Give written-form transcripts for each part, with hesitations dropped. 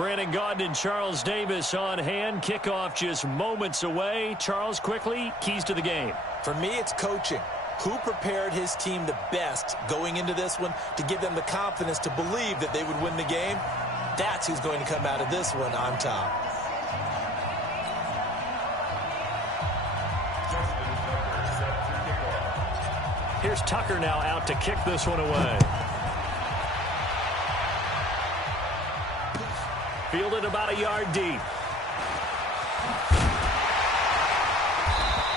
Brandon Gaudin and Charles Davis on hand. Kickoff just moments away. Charles, quickly, keys to the game. For me, it's coaching. Who prepared his team the best going into this one to give them the confidence to believe that they would win the game? That's who's going to come out of this one on top. Here's Tucker now out to kick this one away. Fielded about a yard deep.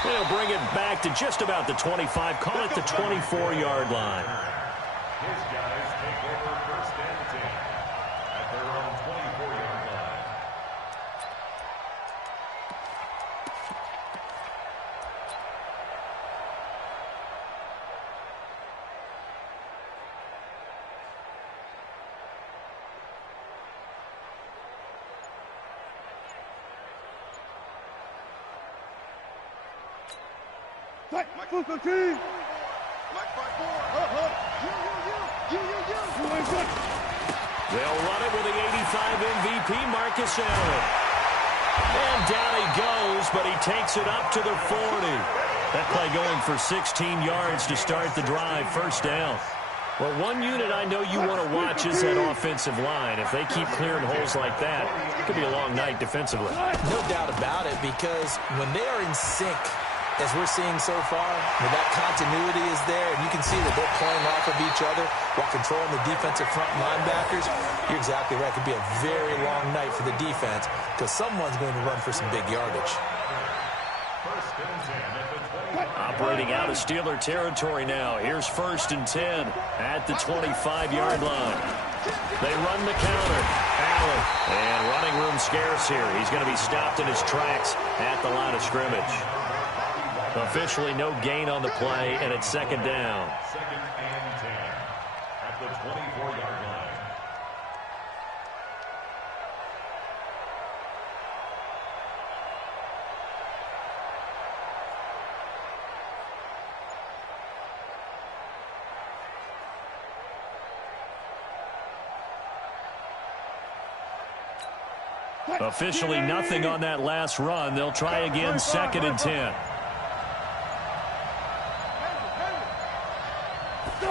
They'll bring it back to just about the 25. Call it the 24-yard line. His guys take over first and 10 at their own 24-yard line. They'll run it with the 85 MVP, Marcus Allen. And down he goes, but he takes it up to the 40. That play going for 16 yards to start the drive, first down. Well, one unit I know you want to watch is that offensive line. If they keep clearing holes like that, it could be a long night defensively. No doubt about it, because when they are in sync, as we're seeing so far, when that continuity is there, and you can see that they're playing off of each other while controlling the defensive front linebackers, you're exactly right. It could be a very long night for the defense because someone's going to run for some big yardage. Operating out of Steeler territory now. Here's first and 10 at the 25-yard line. They run the counter. Allen, and running room scarce here. He's going to be stopped in his tracks at the line of scrimmage. Officially no gain on the play, and it's second down. Second and 10 at the 24-yard line. Officially nothing on that last run. They'll try again, second and 10.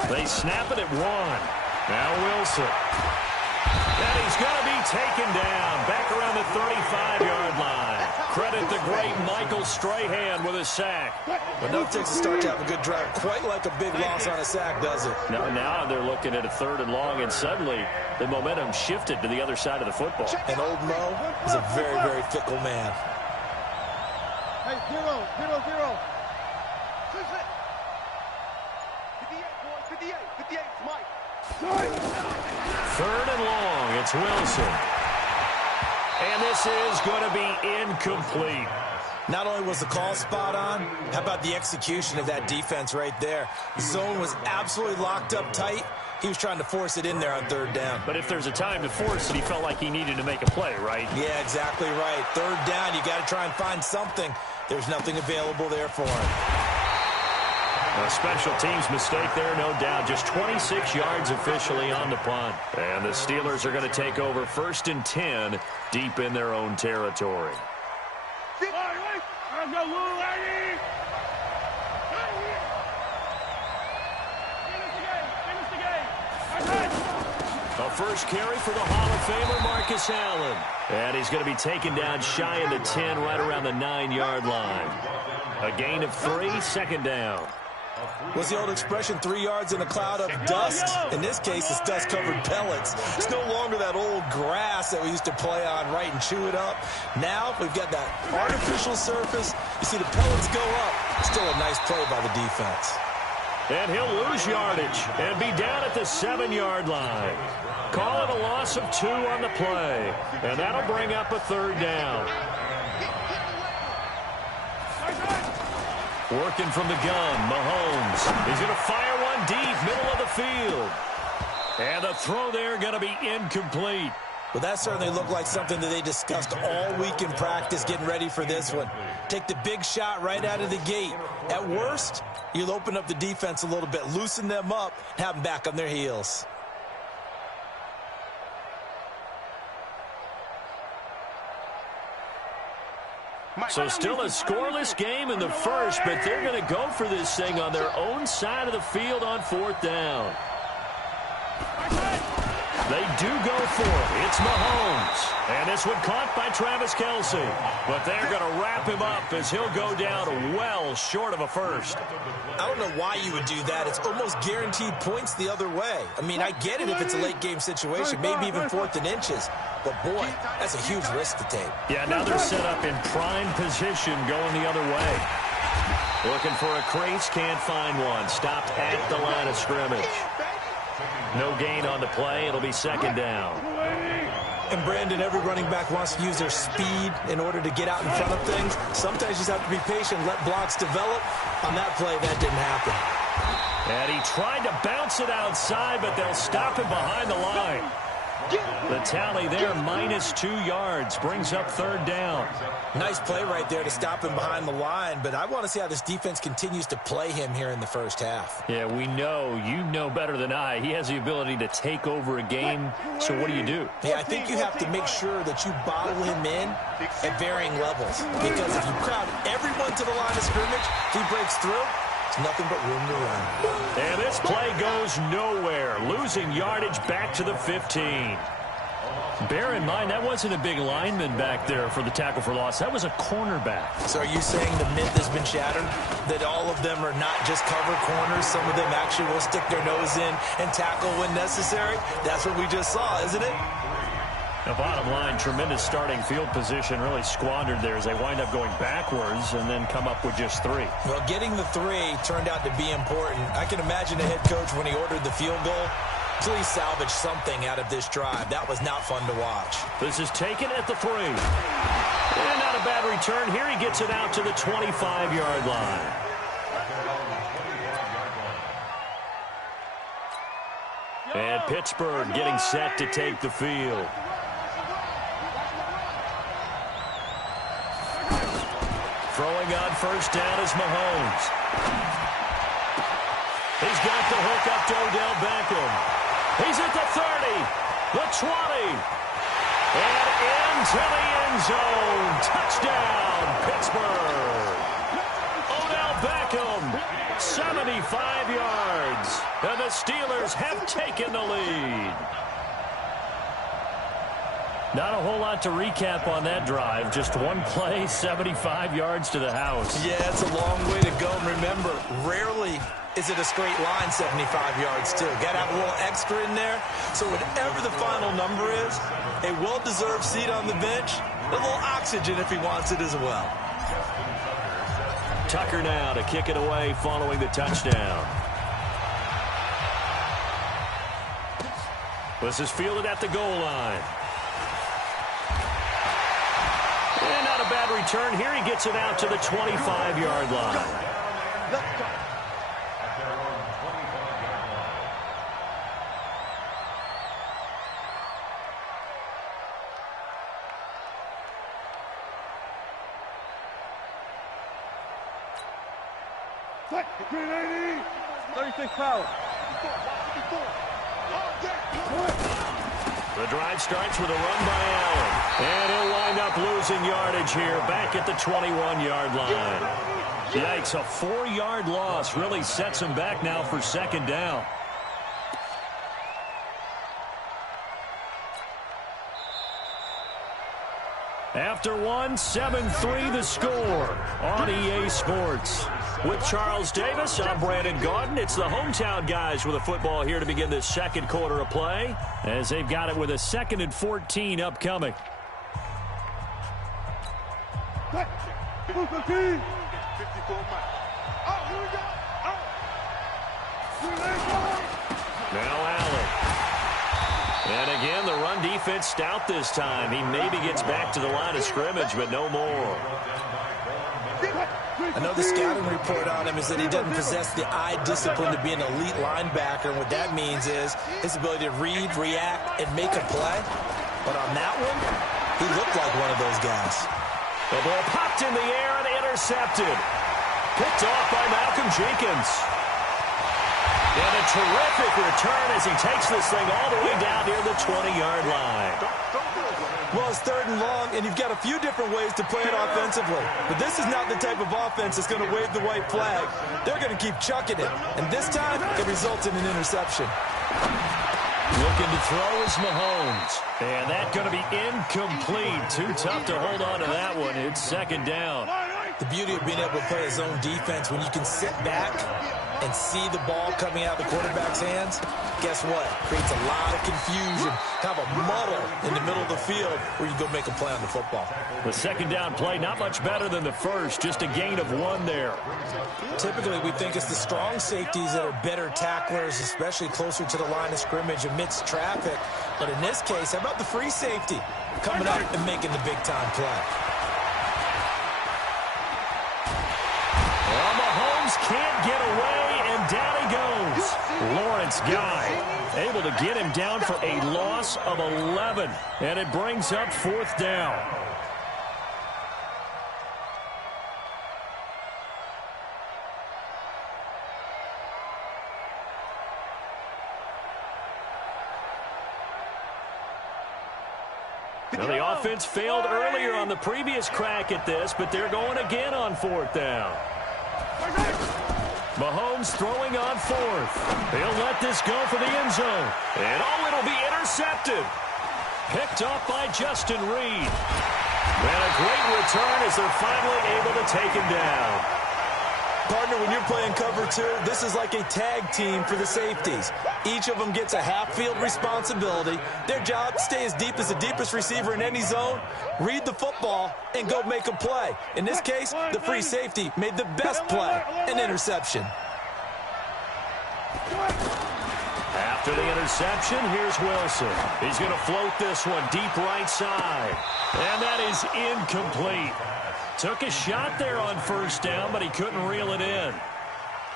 They snap it at 1. Now Wilson. And he's going to be taken down back around the 35-yard line. Credit the great Michael Strahan with a sack. But no takes to start to have a good drive. Quite like a big loss on a sack, does it? Now they're looking at a third and long, and suddenly the momentum shifted to the other side of the football. And old Mo is a very, very fickle man. Hey, 0-0-0. 58, Mike. Third and long, it's Wilson. And this is going to be incomplete. Not only was the call spot on, how about the execution of that defense right there? The zone was absolutely locked up tight. He was trying to force it in there on third down. But if there's a time to force it, he felt like he needed to make a play, right? Yeah, exactly right. Third down, you got to try and find something. There's nothing available there for him. A special teams mistake there, no doubt. Just 26 yards officially on the punt. And the Steelers are going to take over first and 10 deep in their own territory. A first carry for the Hall of Famer, Marcus Allen. And he's going to be taken down shy of the 10, right around the 9-yard line. A gain of 3, second down. What's the old expression, 3 yards in a cloud of dust? In this case, it's dust-covered pellets. It's no longer that old grass that we used to play on, right, and chew it up. Now we've got that artificial surface. You see the pellets go up. Still a nice play by the defense. And he'll lose yardage and be down at the 7-yard line. Call it a loss of 2 on the play. And that'll bring up a third down. Working from the gun, Mahomes. He's going to fire one deep, middle of the field. And the throw there going to be incomplete. Well, that certainly looked like something that they discussed all week in practice getting ready for this one. Take the big shot right out of the gate. At worst, you'll open up the defense a little bit, loosen them up, have them back on their heels. So still a scoreless game in the first, but they're going to go for this thing on their own side of the field on 4th down. They do go for it. It's Mahomes. And this one caught by Travis Kelce. But they're going to wrap him up as he'll go down well short of a first. I don't know why you would do that. It's almost guaranteed points the other way. I mean, I get it if it's a late-game situation, maybe even 4th and inches. But, boy, that's a huge risk to take. Yeah, now they're set up in prime position going the other way. Looking for a crease, can't find one. Stopped at the line of scrimmage. No gain on the play. It'll be 2nd down. And, Brandon, every running back wants to use their speed in order to get out in front of things. Sometimes you just have to be patient, let blocks develop. On that play, that didn't happen. And he tried to bounce it outside, but they'll stop him behind the line. The tally there, -2 yards, brings up 3rd down. Nice play right there to stop him behind the line, but I want to see how this defense continues to play him here in the first half. Yeah, we know. You know better than I. He has the ability to take over a game, so what do? Yeah, I think you have to make sure that you bottle him in at varying levels, because if you crowd everyone to the line of scrimmage, if he breaks through, it's nothing but room to run. And this play goes nowhere, losing yardage back to the 15. Bear in mind, that wasn't a big lineman back there for the tackle for loss. That was a cornerback. So are you saying the myth has been shattered? That all of them are not just cover corners? Some of them actually will stick their nose in and tackle when necessary? That's what we just saw, isn't it? The bottom line, tremendous starting field position, really squandered there as they wind up going backwards and then come up with just 3. Well, getting the 3 turned out to be important. I can imagine the head coach when he ordered the field goal. Please salvage something out of this drive. That was not fun to watch. This is taken at the 3. And not a bad return. Here he gets it out to the 25-yard line. And Pittsburgh getting set to take the field. Throwing on 1st down is Mahomes. He's got the hook up to Odell Beckham. He's at the 30, the 20, and into the end zone. Touchdown, Pittsburgh. Odell Beckham, 75 yards, and the Steelers have taken the lead. Not a whole lot to recap on that drive. Just one play, 75 yards to the house. Yeah, it's a long way to go. And remember, rarely is it a straight line 75 yards, too. Got to have a little extra in there. So whatever the final number is, a well-deserved seat on the bench, a little oxygen if he wants it as well. Tucker now to kick it away following the touchdown. This is fielded at the goal line. And not a bad return. Here he gets it out to the 25-yard line. What? 36 power. The drive starts with a run by Allen. And he'll wind up losing yardage here back at the 21-yard line. Yikes, a 4-yard loss really sets him back now for 2nd down. After 1, 7-3 the score on EA Sports. With Charles Davis, I'm Brandon Gaudin. It's the hometown guys with the football here to begin this 2nd quarter of play, as they've got it with a 2nd and 14 upcoming. Now Allen. And again, the run defense stout this time. He maybe gets back to the line of scrimmage, but no more. I know the scouting report on him is that he doesn't possess the eye discipline to be an elite linebacker, and what that means is his ability to read, react, and make a play. But on that one, he looked like one of those guys. The ball popped in the air and intercepted. Picked off by Malcolm Jenkins. And a terrific return as he takes this thing all the way down near the 20-yard line. Well, it's 3rd and long, and you've got a few different ways to play it offensively. But this is not the type of offense that's going to wave the white flag. They're going to keep chucking it. And this time, it results in an interception. Looking to throw is Mahomes. And that's going to be incomplete. Too tough to hold on to that one. It's 2nd down. The beauty of being able to play a zone defense, when you can sit back and see the ball coming out of the quarterback's hands, guess what? Creates a lot of confusion, kind of a muddle in the middle of the field where you go make a play on the football. The 2nd down play, not much better than the first, just a gain of 1 there. Typically, we think it's the strong safeties that are better tacklers, especially closer to the line of scrimmage amidst traffic. But in this case, how about the free safety coming up and making the big-time play? Well, Mahomes can't get away, and down he goes. Lawrence Guy able to get him down for a loss of 11, and it brings up 4th down. Now, the offense failed earlier on the previous crack at this, but they're going again on 4th down. Mahomes throwing on 4th. He'll let this go for the end zone. And, oh, it'll be intercepted. Picked off by Justin Reed. And a great return as they're finally able to take him down. Partner, when you're playing cover 2, this is like a tag team for the safeties. Each of them gets a half-field responsibility. Their job, stay as deep as the deepest receiver in any zone, read the football, and go make a play. In this case, the free safety made the best play, an interception. After the interception, here's Wilson. He's going to float this one deep right side. And that is incomplete. Took a shot there on 1st down, but he couldn't reel it in.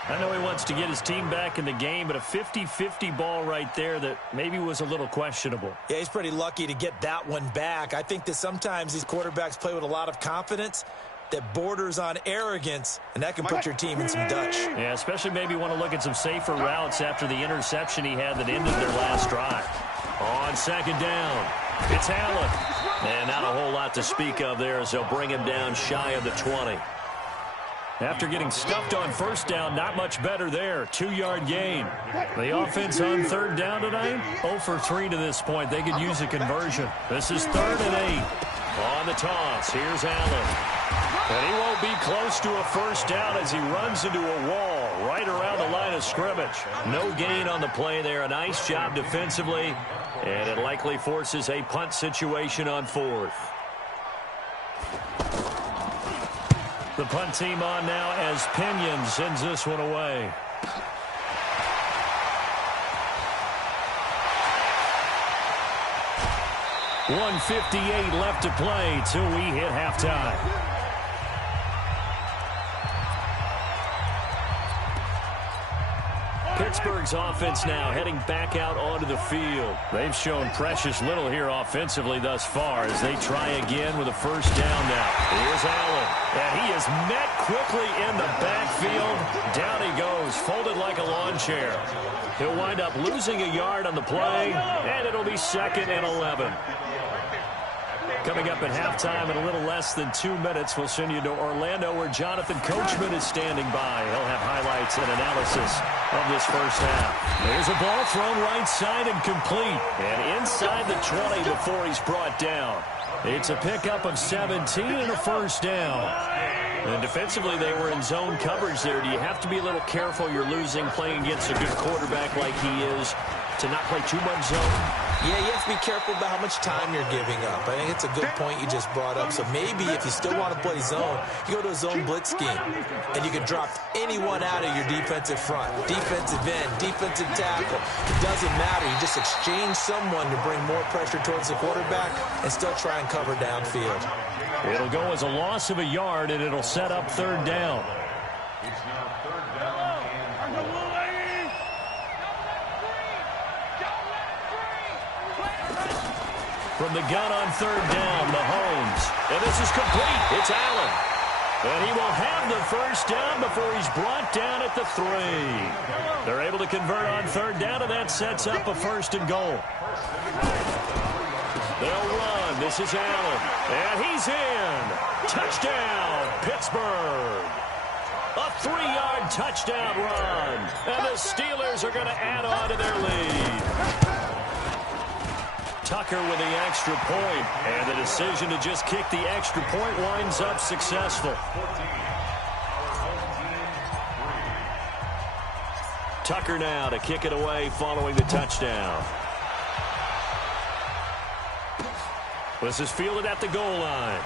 I know he wants to get his team back in the game, but a 50-50 ball right there that maybe was a little questionable. Yeah, he's pretty lucky to get that one back. I think that sometimes these quarterbacks play with a lot of confidence that borders on arrogance, and that can put your team in some Dutch. Yeah, especially maybe want to look at some safer routes after the interception he had that ended their last drive. On 2nd down, it's Allen. And not a whole lot to speak of there as they'll bring him down shy of the 20. After getting stuffed on 1st down, not much better there. 2-yard gain. The offense on 3rd down tonight, 0 for 3 to this point. They could use a conversion. This is 3rd and 8. On the toss, here's Allen. And he won't be close to a 1st down as he runs into a wall right around the line of scrimmage. No gain on the play there. A nice job defensively. And it likely forces a punt situation on 4th. The punt team on now as Pinion sends this one away. .158 left to play till we hit halftime. Pittsburgh's offense now heading back out onto the field. They've shown precious little here offensively thus far as they try again with a 1st down now. Here's Allen, and he is met quickly in the backfield. Down he goes, folded like a lawn chair. He'll wind up losing a yard on the play, and it'll be 2nd and 11. Coming up at halftime in a little less than 2 minutes, we'll send you to Orlando where Jonathan Coachman is standing by. He'll have highlights and analysis of this 1st half. There's a ball thrown right side and complete. And inside the 20 before he's brought down. It's a pickup of 17 and a 1st down. And defensively, they were in zone coverage there. Do you have to be a little careful you're losing playing against a good quarterback like he is to not play too much zone? Yeah, you have to be careful about how much time you're giving up. I think it's a good point you just brought up. So maybe if you still want to play zone, you go to a zone blitz scheme, and you can drop anyone out of your defensive front. Defensive end, defensive tackle. It doesn't matter. You just exchange someone to bring more pressure towards the quarterback and still try and cover downfield. It'll go as a loss of a yard, and it'll set up 3rd down. It's now 3rd down and 4. From the gun on 3rd down, Mahomes. And this is complete. It's Allen. And he will have the 1st down before he's brought down at the 3. They're able to convert on 3rd down, and that sets up a 1st and goal. They'll run. This is Allen. And he's in. Touchdown, Pittsburgh. A 3-yard touchdown run. And the Steelers are going to add on to their lead. Tucker with the extra point. And the decision to just kick the extra point winds up successful. Tucker now to kick it away following the touchdown. This is fielded at the goal line.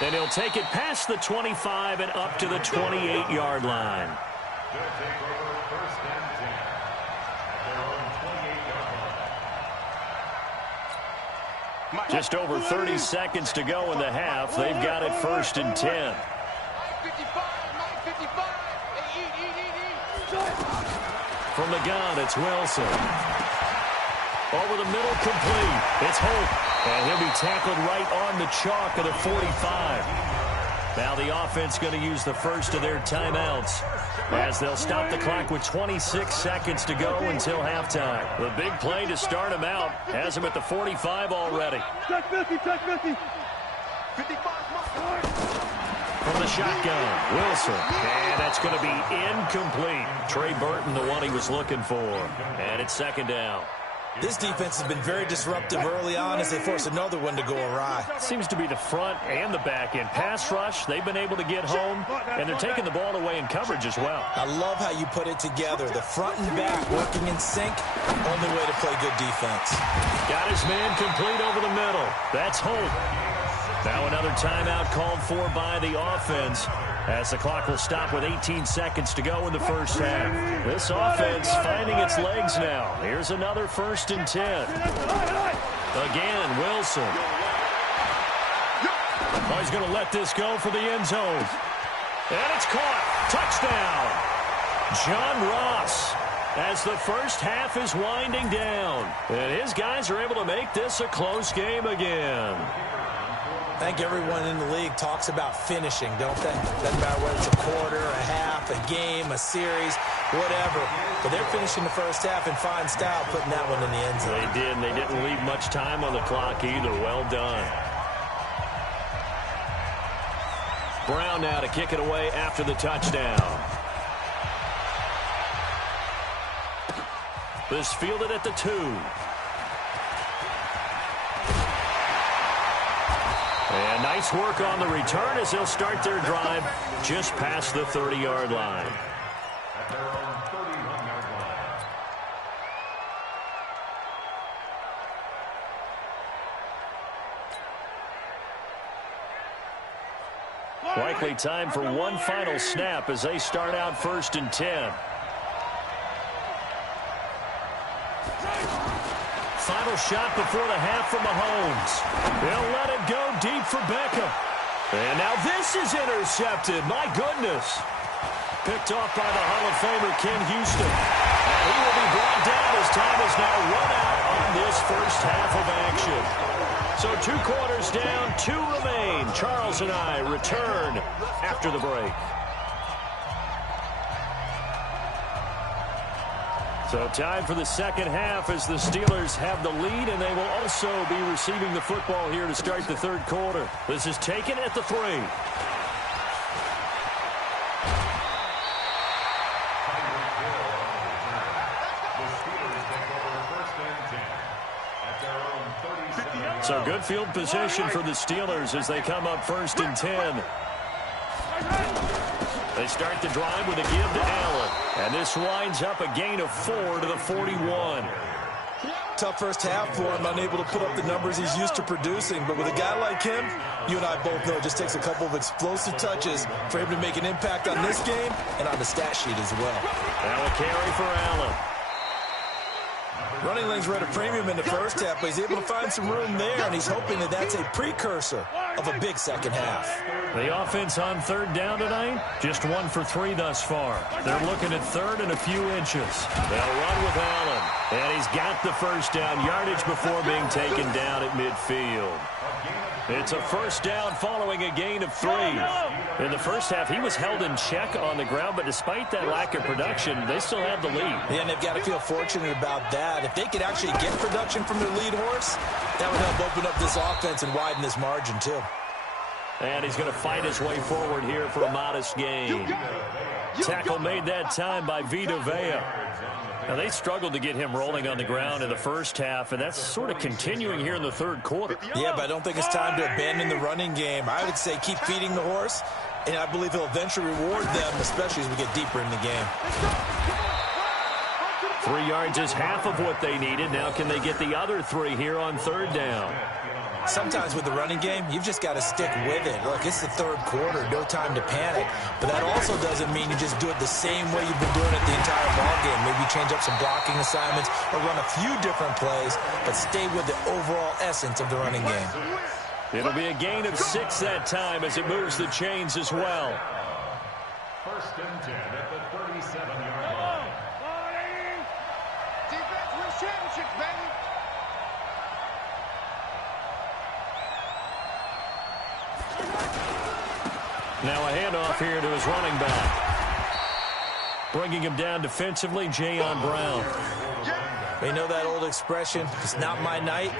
And he'll take it past the 25 and up to the 28-yard line. Just over 30 seconds to go in the half. They've got it 1st and 10. From the gun, it's Wilson. Over the middle, complete. It's Holt. And he'll be tackled right on the chalk of the 45. Now the offense going to use the first of their timeouts as they'll stop the clock with 26 seconds to go until halftime. The big play to start him out has him at the 45 already. Check 50, check 50. 55. From the shotgun, Wilson. And that's going to be incomplete. Trey Burton, the one he was looking for. And it's 2nd down. This defense has been very disruptive early on as they force another one to go awry. Seems to be the front and the back end. Pass rush, they've been able to get home, and they're taking the ball away in coverage as well. I love how you put it together. The front and back working in sync, only way to play good defense. Got his man complete over the middle. That's Holt. Now another timeout called for by the offense as the clock will stop with 18 seconds to go in the first half. This offense finding its legs now. Here's another 1st and 10. Again, Wilson. Oh, he's going to let this go for the end zone. And it's caught. Touchdown. John Ross as the first half is winding down. And his guys are able to make this a close game again. I think everyone in the league talks about finishing, don't they? Doesn't matter whether it's a quarter, a half, a game, a series, whatever. But they're finishing the first half in fine style, putting that one in the end zone. They did, and they didn't leave much time on the clock either. Well done. Brown now to kick it away after the touchdown. This fielded at the 2. And nice work on the return as they'll start their drive just past the 30-yard line. At their own 31-yard line. Likely time for one final snap as they start out 1st and 10. Final shot before the half from Mahomes. They'll let it go deep for Beckham. And now this is intercepted. My goodness. Picked off by the Hall of Famer Ken Houston. And he will be brought down as time is now run out on this first half of action. So 2 quarters down, 2 remain. Charles and I return after the break. So time for the second half as the Steelers have the lead, and they will also be receiving the football here to start the 3rd quarter. This is taken at the 3. So good field position for the Steelers as they come up 1st and 10. They start the drive with a give to Allen. And this winds up a gain of 4 to the 41. Tough first half for him, unable to put up the numbers he's used to producing. But with a guy like him, you and I both know it just takes a couple of explosive touches for him to make an impact on this game and on the stat sheet as well. Now a carry for Allen. Running lanes were at a premium in the first half, but he's able to find some room there, and he's hoping that that's a precursor of a big second half. The offense on 3rd down tonight, just 1 for 3 thus far. They're looking at 3rd and a few inches. They'll run with Allen, and he's got the first down yardage before being taken down at midfield. It's a first down following a gain of 3. In the first half, he was held in check on the ground, but despite that lack of production, they still have the lead. Yeah, and they've got to feel fortunate about that. If they could actually get production from their lead horse, that would help open up this offense and widen this margin, too. And he's going to fight his way forward here for a modest gain. Tackle made that time by Vita Vea. Now, they struggled to get him rolling on the ground in the first half, and that's sort of continuing here in the third quarter. Yeah, but I don't think it's time to abandon the running game. I would say keep feeding the horse, and I believe he'll eventually reward them, especially as we get deeper in the game. 3 yards is half of what they needed. Now can they get the other 3 here on third down? Sometimes with the running game, you've just got to stick with it. Look, it's the third quarter, no time to panic. But that also doesn't mean you just do it the same way you've been doing it the entire ballgame. Maybe change up some blocking assignments or run a few different plays, but stay with the overall essence of the running game. It'll be a gain of 6 that time as it moves the chains as well. First and 10 at the 37-yard line. Defense wins championships, baby. Now a handoff here to his running back. Bringing him down defensively, Jayon Brown. You know that old expression, it's not my night?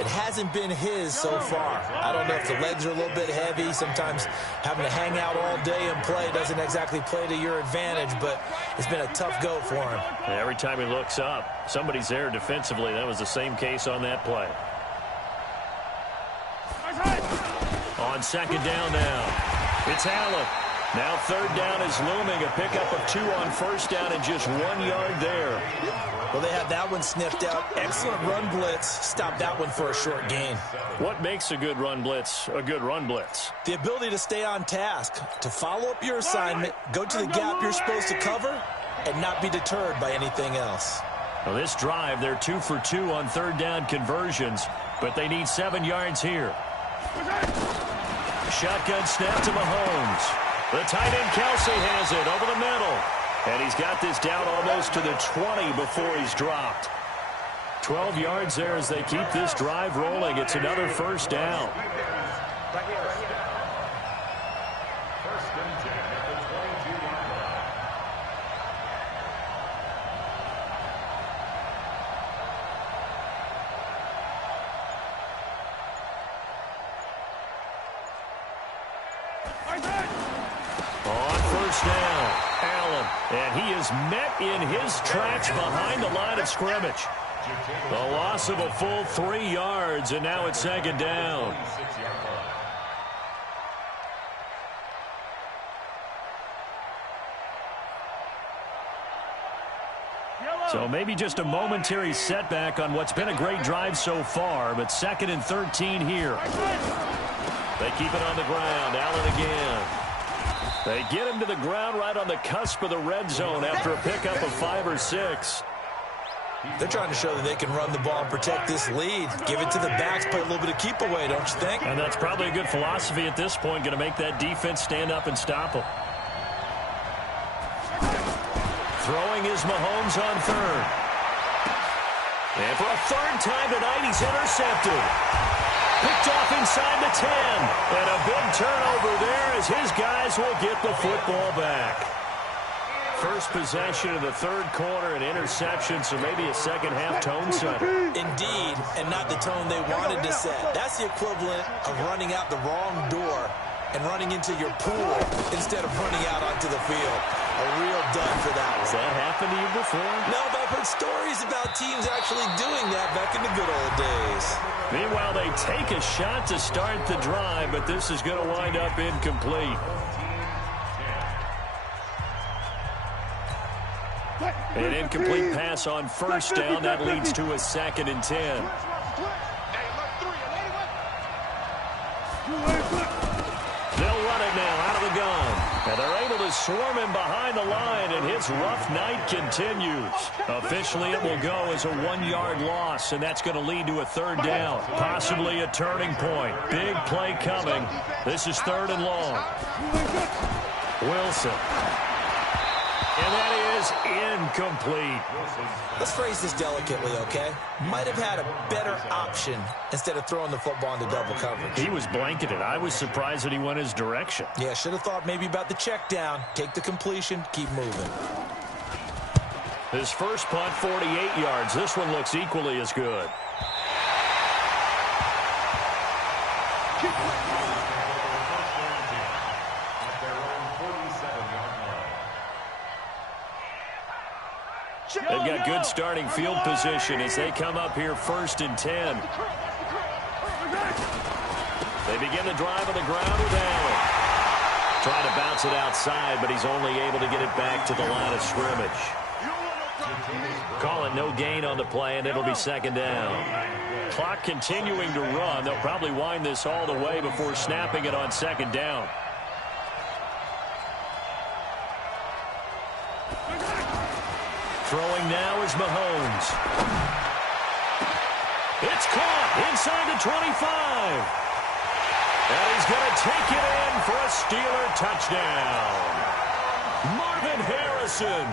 It hasn't been his so far. I don't know if the legs are a little bit heavy. Sometimes having to hang out all day and play doesn't exactly play to your advantage, but it's been a tough go for him. Every time he looks up, somebody's there defensively. That was the same case on that play. On second down now. It's Allen. Now third down is looming. A pickup of 2 on first down and just 1 yard there. Well, they had that one sniffed out. Excellent run blitz. Stopped that one for a short gain. What makes a good run blitz a good run blitz? The ability to stay on task, to follow up your assignment, go to the gap you're supposed to cover, and not be deterred by anything else. Well, this drive, they're 2 for 2 on third down conversions, but they need 7 yards here. Shotgun snap to Mahomes. The tight end Kelsey has it over the middle. And he's got this down almost to the 20 before he's dropped. 12 yards there as they keep this drive rolling. It's another first down. First and 10 at the 22-yard line. On first down, Allen. And he is met in his tracks behind the line of scrimmage. The loss of a full 3 yards, and now it's second down. So maybe just a momentary setback on what's been a great drive so far, but second and 13 here. They keep it on the ground. Allen again. They get him to the ground right on the cusp of the red zone after a pickup of 5 or 6. They're trying to show that they can run the ball and protect this lead. Give it to the backs, play a little bit of keep away, don't you think? And that's probably a good philosophy at this point, going to make that defense stand up and stop them. Throwing is Mahomes on third. And for a third time tonight, he's intercepted. Picked off inside the 10. And a big turnover there as his guys will get the football back. First possession of the third quarter, an interception, so maybe a second-half tone setter. Indeed, and not the tone they wanted to set. That's the equivalent of running out the wrong door and running into your pool instead of running out onto the field. A real dud for that one. Has that happened to you before? No, but I've heard stories about teams actually doing that back in the good old days. Meanwhile, they take a shot to start the drive, but this is going to wind up incomplete. An incomplete pass on first down. That leads to a second and 10. They'll run it now out of the gun. And they're able to swarm him behind the line, and his rough night continues. Officially, it will go as a 1-yard loss, and that's going to lead to a third down. Possibly a turning point. Big play coming. This is third and long. Wilson. And that is incomplete. Let's phrase this delicately, okay? Might have had a better option instead of throwing the football into double coverage. He was blanketed. I was surprised that he went his direction. Yeah, should have thought maybe about the check down. Take the completion, keep moving. His first punt, 48 yards. This one looks equally as good. They've got good starting field position as they come up here 1st and 10. They begin the drive on the ground with Allen. Trying to bounce it outside, but he's only able to get it back to the line of scrimmage. Call it no gain on the play, and it'll be 2nd down. Clock continuing to run. They'll probably wind this all the way before snapping it on 2nd down. Throwing now is Mahomes. It's caught inside the 25. And he's going to take it in for a Steeler touchdown. Marvin Harrison,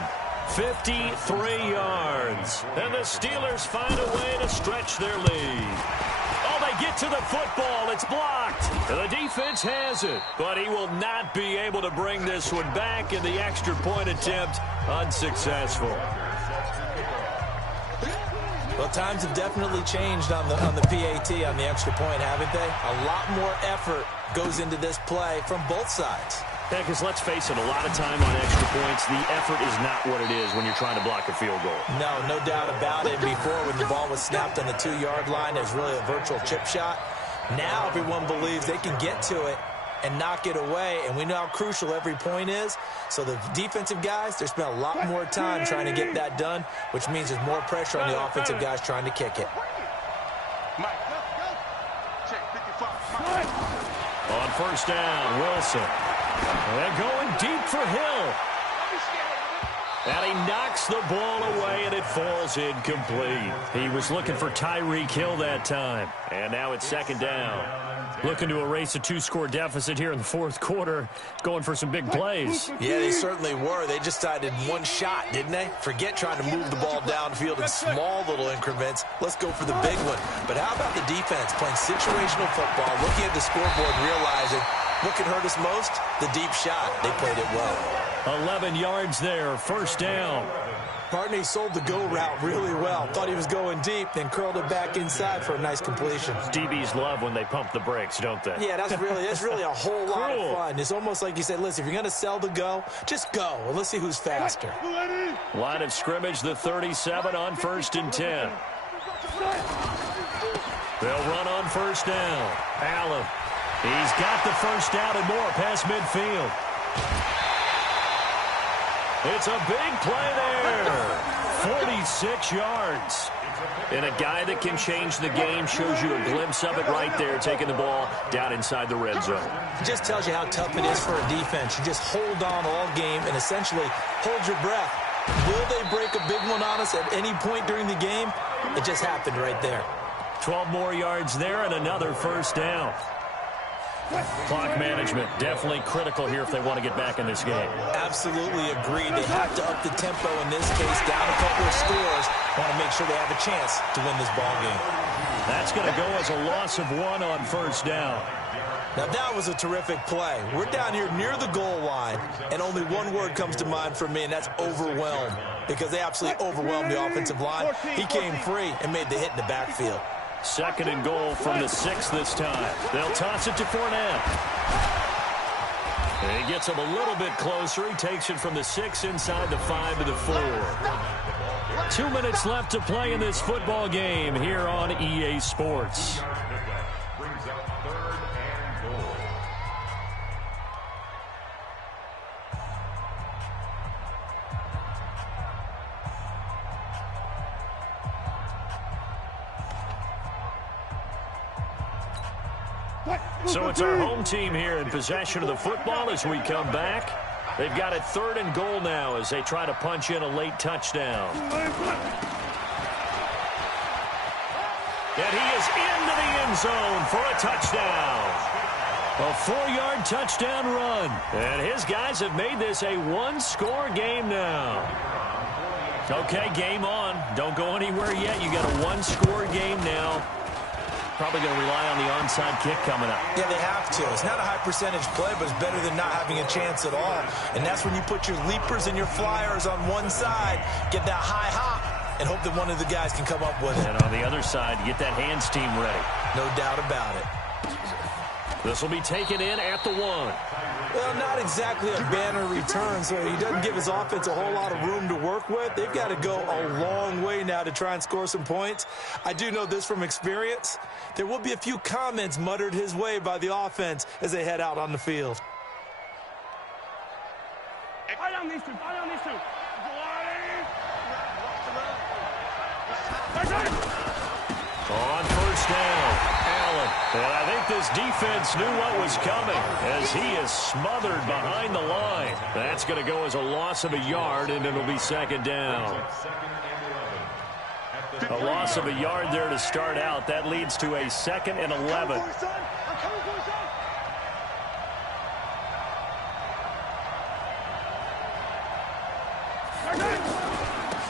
53 yards. And the Steelers find a way to stretch their lead. Oh, they get to the football. It's blocked. The defense has it, but he will not be able to bring this one back, in the extra point attempt unsuccessful. Well, times have definitely changed on the PAT, on the extra point, haven't they? A lot more effort goes into this play from both sides. Yeah, because let's face it, a lot of time on extra points, the effort is not what it is when you're trying to block a field goal. No doubt about it. Before, when the ball was snapped on the 2-yard line, it was really a virtual chip shot. Now everyone believes they can get to it and knock it away, and we know how crucial every point is. So the defensive guys, they spent a lot more time trying to get that done, which means there's more pressure on the offensive guys trying to kick it. On 1st down, Wilson. They're going deep for Hill. And he knocks the ball away, and it falls incomplete. He was looking for Tyreek Hill that time. And now it's 2nd down. Looking to erase a 2-score deficit here in the 4th quarter. Going for some big plays. Yeah, they certainly were. They just decided one shot, didn't they? Forget trying to move the ball downfield in small little increments. Let's go for the big one. But how about the defense playing situational football, looking at the scoreboard, realizing what can hurt us most? The deep shot. They played it well. 11 yards there, 1st down. Partney sold the go route really well. Thought he was going deep, then curled it back inside for a nice completion. DBs love when they pump the brakes, don't they? Yeah, that's really a whole lot of fun. It's almost like you said, listen, if you're going to sell the go, just go, and let's see who's faster. Line of scrimmage, the 37 on 1st and 10. They'll run on 1st down. Allen. He's got the 1st down and more past midfield. It's a big play there. 46 yards. And a guy that can change the game, shows you a glimpse of it right there, taking the ball down inside the red zone. It just tells you how tough it is for a defense. You just hold on all game and essentially hold your breath. Will they break a big one on us at any point during the game? It just happened right there. 12 more yards there and another 1st down. Clock management definitely critical here if they want to get back in this game. Absolutely agreed. They have to up the tempo in this case, down a couple of scores. Want to make sure they have a chance to win this ball game. That's going to go as a loss of 1 on 1st down. Now that was a terrific play. We're down here near the goal line, and only one word comes to mind for me, and that's overwhelmed, because they absolutely overwhelmed the offensive line. He came free and made the hit in the backfield. 2nd and goal from the 6 this time. They'll toss it to Fournette. And he gets him a little bit closer. He takes it from the 6 inside the 5 to the 4. 2 minutes left to play in this football game here on EA Sports. Brings up 3rd and goal. So it's our home team here in possession of the football as we come back. They've got it 3rd and goal now as they try to punch in a late touchdown. And he is into the end zone for a touchdown. A 4-yard touchdown run. And his guys have made this a one-score game now. Okay, game on. Don't go anywhere yet. You got a one-score game now. Probably going to rely on the onside kick coming up. Yeah, they have to. It's not a high-percentage play, but it's better than not having a chance at all. And that's when you put your leapers and your flyers on one side, get that high hop, and hope that one of the guys can come up with it. And on the other side, get that hands team ready. No doubt about it. This will be taken in at the 1. Well, not exactly a banner return, so he doesn't give his offense a whole lot of room to work with. They've got to go a long way now to try and score some points. I do know this from experience. There will be a few comments muttered his way by the offense as they head out on the field. On these two. On first down, Allen. And I think this defense knew what was coming as he is smothered behind the line. That's going to go as a loss of a yard, and it'll be second down. A loss of a yard there to start out. That leads to a 2nd and 11.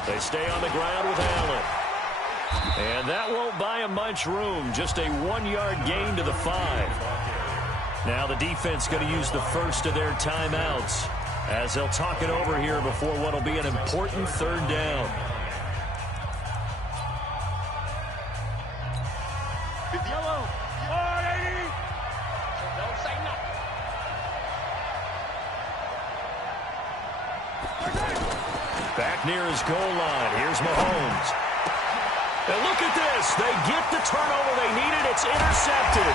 They stay on the ground with Allen. And that won't buy him much room. Just a 1-yard gain to the 5. Now the defense going to use the first of their timeouts as they'll talk it over here before what will be an important 3rd down. Back near his goal line. Here's Mahomes. And look at this. They get the turnover they needed. It's intercepted.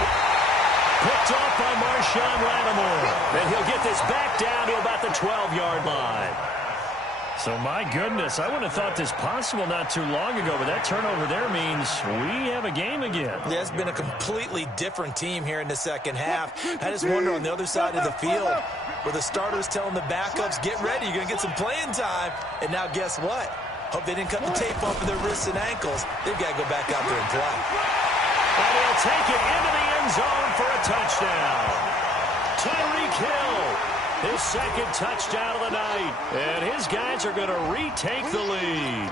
Picked off by Marshawn Lattimore. And he'll get this back down to about the 12-yard line. So, my goodness, I wouldn't have thought this possible not too long ago, but that turnover there means we have a game again. Yeah, it's been a completely different team here in the second half. I just wonder on the other side of the field where the starters telling the backups, get ready, you're going to get some playing time. And now guess what? Hope they didn't cut the tape off of their wrists and ankles. They've got to go back out there and play. And he'll take it into the end zone for a touchdown. Tyreek Hill. His 2nd touchdown of the night. And his guys are going to retake the lead.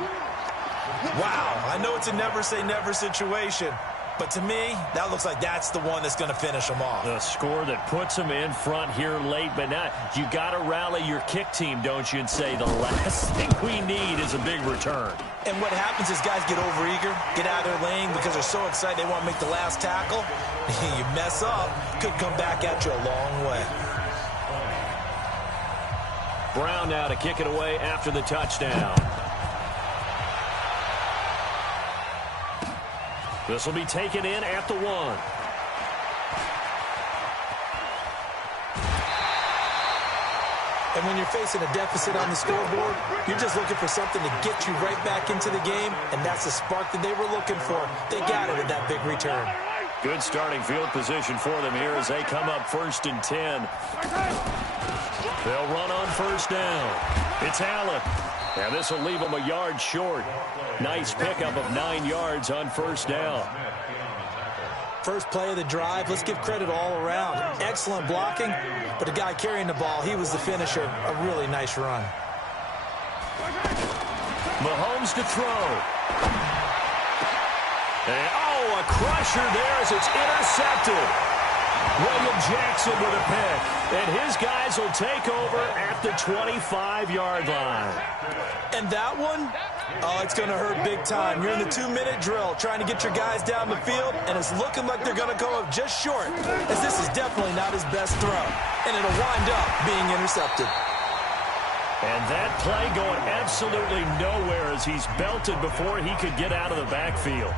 Wow, I know it's a never-say-never situation, but to me, that looks like that's the one that's going to finish them off. The score that puts them in front here late, but now you got to rally your kick team, don't you, and say the last thing we need is a big return. And what happens is guys get overeager, get out of their lane because they're so excited they want to make the last tackle. You mess up, could come back at you a long way. Brown now to kick it away after the touchdown. This will be taken in at the 1. And when you're facing a deficit on the scoreboard, you're just looking for something to get you right back into the game, and that's the spark that they were looking for. They got it with that big return. Good starting field position for them here as they come up 1st and 10. They'll run on first down. It's Allen. And this will leave them a yard short. Nice pickup of 9 yards on first down. First play of the drive, let's give credit all around. Excellent blocking, but the guy carrying the ball, he was the finisher. A really nice run. Mahomes to throw. And, oh, a crusher there as it's intercepted. William Jackson with a pick. And his guys will take over at the 25-yard line. And that one, oh, it's going to hurt big time. You're in the 2-minute drill trying to get your guys down the field, and it's looking like they're going to go up just short, as this is definitely not his best throw. And it'll wind up being intercepted. And that play going absolutely nowhere as he's belted before he could get out of the backfield.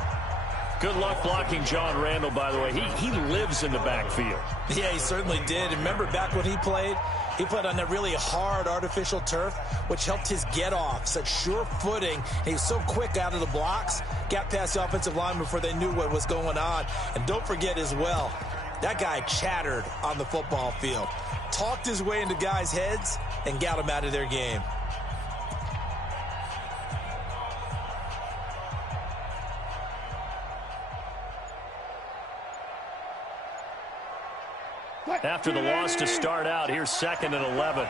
Good luck blocking John Randall, by the way. He lives in the backfield. Yeah, he certainly did. And remember back when he played on that really hard artificial turf, which helped his get off. Such sure footing. He was so quick out of the blocks, got past the offensive line before they knew what was going on. And don't forget as well, that guy chattered on the football field. Talked his way into guys' heads and got them out of their game. After the loss to start out, here's 2nd and 11.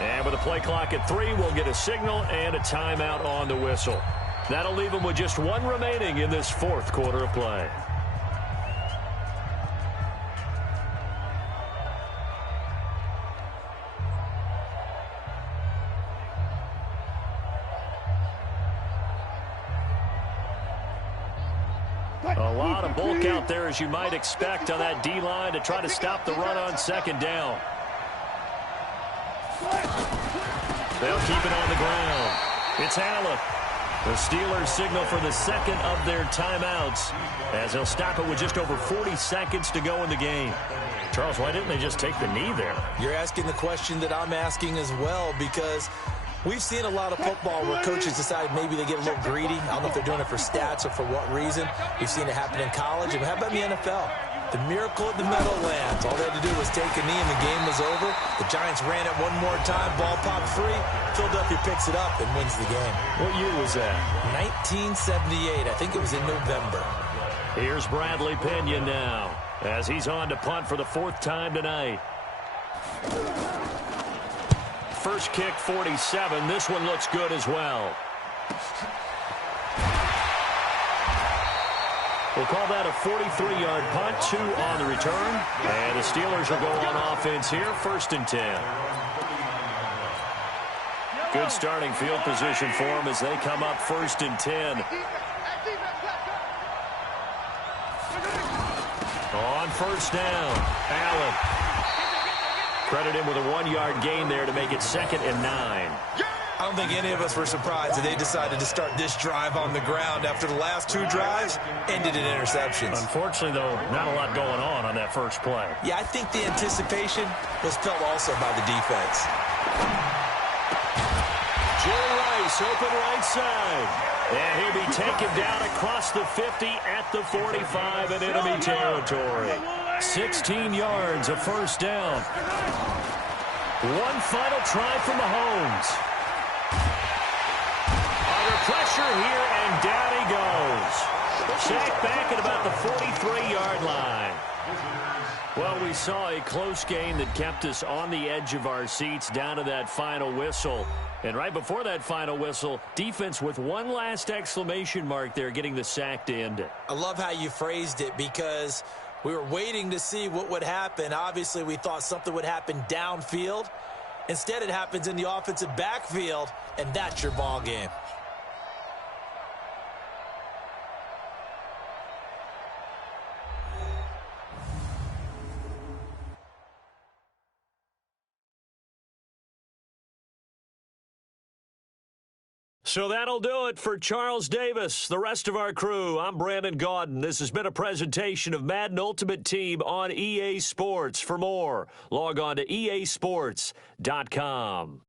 And with a play clock at 3, we'll get a signal and a timeout on the whistle. That'll leave them with just 1 remaining in this 4th quarter of play. A lot of bulk out there, as you might expect, on that D-line to try to stop the run on 2nd down. They'll keep it on the ground. It's Allen. The Steelers signal for the 2nd of their timeouts, as they'll stop it with just over 40 seconds to go in the game. Charles, why didn't they just take the knee there? You're asking the question that I'm asking as well, because we've seen a lot of football where coaches decide maybe they get a little greedy. I don't know if they're doing it for stats or for what reason. We've seen it happen in college. And how about in the NFL? The miracle at the Meadowlands. All they had to do was take a knee and the game was over. The Giants ran it one more time. Ball popped free. Philadelphia picks it up and wins the game. What year was that? 1978. I think it was in November. Here's Bradley Pinion now, as he's on to punt for the 4th time tonight. First kick, 47. This one looks good as well. We'll call that a 43-yard punt, 2 on the return. And the Steelers will go on offense here, 1st and 10. Good starting field position for them as they come up 1st and 10. On 1st down, Allen. Credit him with a 1-yard gain there to make it 2nd and 9. I don't think any of us were surprised that they decided to start this drive on the ground after the last 2 drives ended in interceptions. Unfortunately, though, not a lot going on that first play. Yeah, I think the anticipation was felt also by the defense. Jerry Rice, open right side. And he'll be taken down across the 50 at the 45 in enemy territory. 16 yards, a 1st down. One final try from Mahomes. Under pressure here, and down he goes. Sacked back at about the 43-yard line. Well, we saw a close game that kept us on the edge of our seats down to that final whistle. And right before that final whistle, defense with one last exclamation mark there, getting the sack to end it. I love how you phrased it, because we were waiting to see what would happen. Obviously, we thought something would happen downfield. Instead, it happens in the offensive backfield, and that's your ball game. So that'll do it for Charles Davis, the rest of our crew. I'm Brandon Gaudin. This has been a presentation of Madden Ultimate Team on EA Sports. For more, log on to easports.com.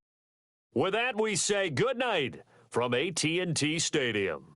With that, we say good night from AT&T Stadium.